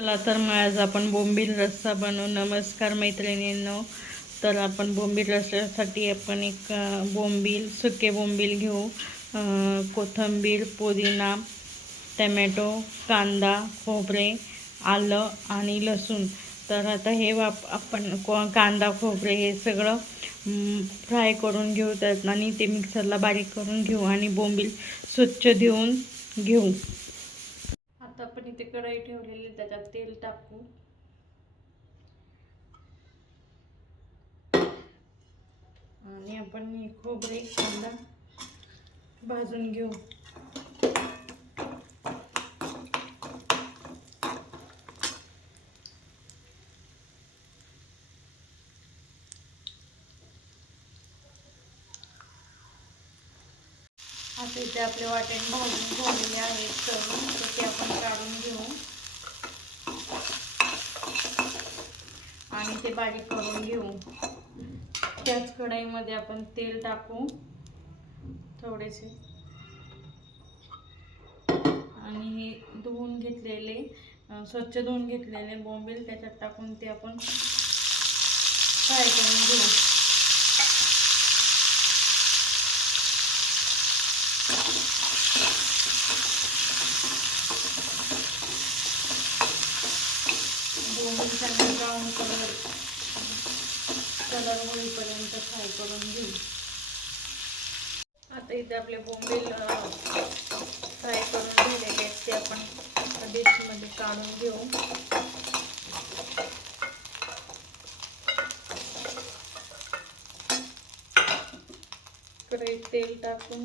चला तर मग आज आपण बोंबील रस्सा बनवू. नमस्कार मैत्रिणींनो. तर आपण बोंबील रस्स्यासाठी आपण एक बोंबील सुके बोंबील घेऊ. कोथंबीर कोथिंबीर पुदिना टमॅटो कांदा खोबरे आलं आणि लसूण. तर आता हे वाप आपण को कांदा खोबरे हे सगळं फ्राय करून घेऊ त्यात आणि ते मिक्सरला बारीक करून घेऊ आणि बोंबील स्वच्छ देऊन घेऊ. आपण इथे कढई ठेवलेली त्याच्यात तेल टाकू. आणि आपण खोबरे कांदा भाजून घेऊ. आता इथे आपले वाटेण भाजून झालेले आहेत. तळून तर ते आपण काढून घेऊ. आणि ते बारीक करून घेऊ. त्याच कढईमध्ये आपण तेल टाकू. थोडेसे. आणि हे धुवून घेतलेले स्वच्छ धुवून घेतलेले बोंबील त्याच्यात टाकून ते आपण फ्राय करून घेऊ. दोन चांगले ब्राऊन कलर कलर होईपर्यंत फ्राय करून घेऊ आता इथे आपले बोंबील फ्राय करून झालेले आहेत ते आपण डिशमध्ये काढून घेऊ. तेल टाकून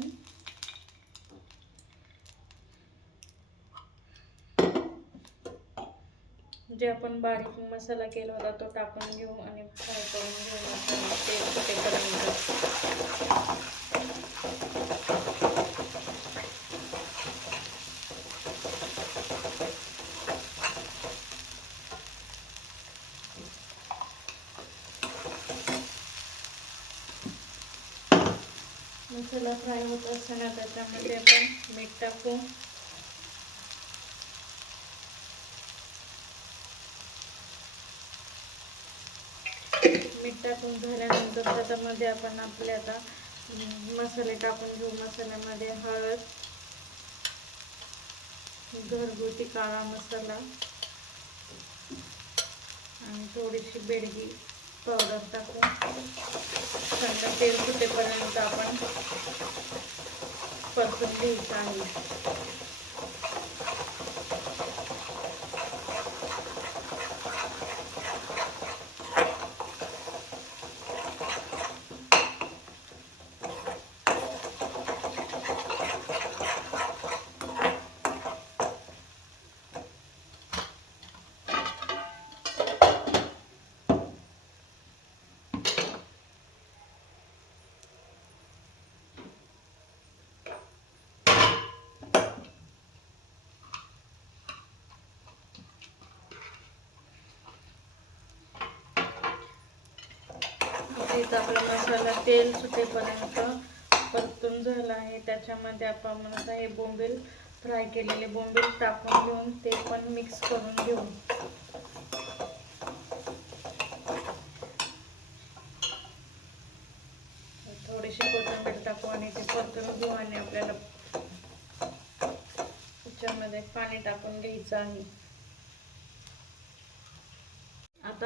जे आपण बारीक मसाला केला होता तो टाकून घेऊ आणि फ्राय करून घेऊ ते कुठे करून मसाला फ्राय होत असताना त्याच्यामध्ये आपण मीठ टाकू मीठ टाकून झाल्यानंतर त्याच्यामध्ये आपण आपले आता मसाले टाकून घेऊ. मसाल्यामध्ये हळद घरगुती काळा मसाला आणि थोडीशी बेडगी पावडर टाकून. थंड तेल सुटेपर्यंत आपण परतून घ्यायचं आहे. इथं आपला मसाला तेल सुटेपर्यंत परतून झाला आहे. त्याच्यामध्ये आपण आता हे बोंबील फ्राय केलेले बोंबील टाकून घेऊन ते पण मिक्स करून घेऊ. थोडीशी कोथिंबीर टाकू आणि ते परतून घेऊ आणि आपल्याला त्याच्यामध्ये पाणी टाकून घ्यायचं आहे.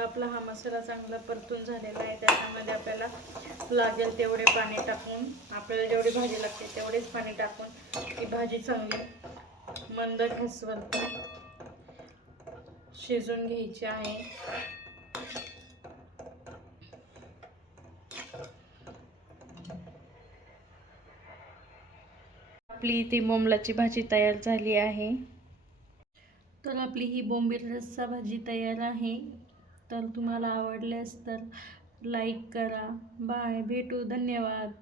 आता आपला हा मसाला चांगला परतून झालेला आहे. त्याच्यामध्ये आपल्याला लागेल तेवढे पाणी टाकून आपल्याला जेवढी भाजी लागते तेवढेच पाणी टाकून ही भाजी चांगली मंद गॅसवर शिजून घ्यायची आहे. आपली इथे बोंबलाची भाजी तयार झाली आहे. तर आपली ही बोंबील रस्सा भाजी तयार आहे. तर तुम्हाला आवडल्यास तर लाईक करा. बाय भेटू. धन्यवाद.